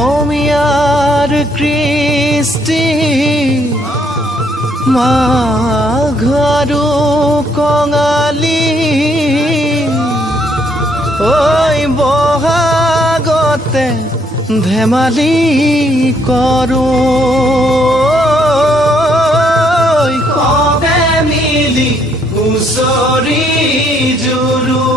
অসমীয়াৰ কৃষ্টি মাঘৰো কঙালী ঐ বহাগতে ধেমালি কৰোঁ সবে মিলি হুঁচৰি জুৰো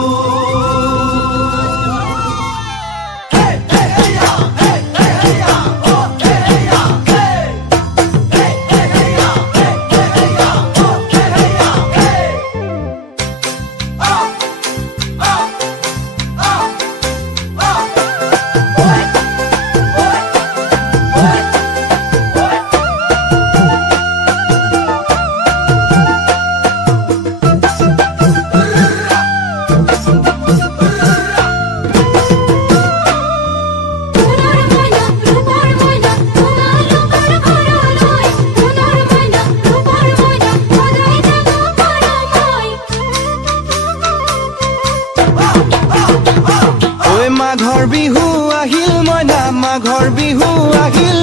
মাঘৰ বিহু আহিল মইনা মাঘৰ বিহু আহিল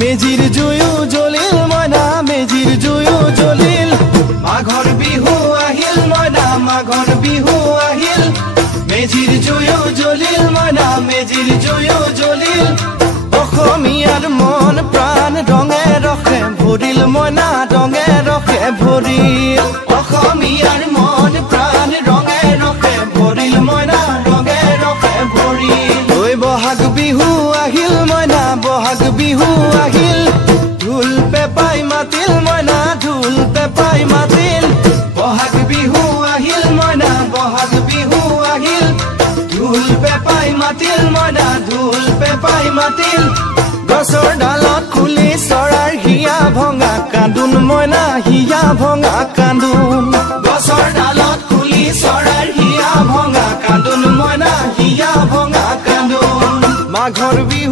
মেজিৰ জুয়ো জ্বলিল মইনা মেজিৰ জুয়ো জ্বলিল মাঘৰ বিহু আহিল মইনা মাঘৰ বিহু আহিল মেজিৰ জুয়ো জ্বলিল মইনা মেজিৰ জুয়ো জ্বলিল অসমীয়াৰ মন প্ৰাণ ৰঙে ৰখে ভৰিল মইনা ৰঙে ৰখে ভৰিল অসমীয়াৰ মন প্ৰাণ ৰঙে ৰখে ভৰিল মইনা ৰঙে ৰখে ভৰিল ঐ বহাগ বিহু আহিল মইনা বহাগ বিহু আহিল ঢোল পেপাই মাতিল মইনা ঢোল পেপাই মাতিল বহাগ বিহু আহিল মইনা বহাগ বিহু আহিল ঢোল পেপাই মাতিল মইনা ঢোল পেপাই মাতিল গছৰ ডালত খুলি চৰাৰ হিয়া ভঙা কান্দোন মইনা হিয়া ভঙা কান্দোন গছৰ ডালত খুলি চৰাৰ হিয়া ভঙা কান্দোন মইনা হিয়া ভঙা কান্দোন মাঘৰ বিহু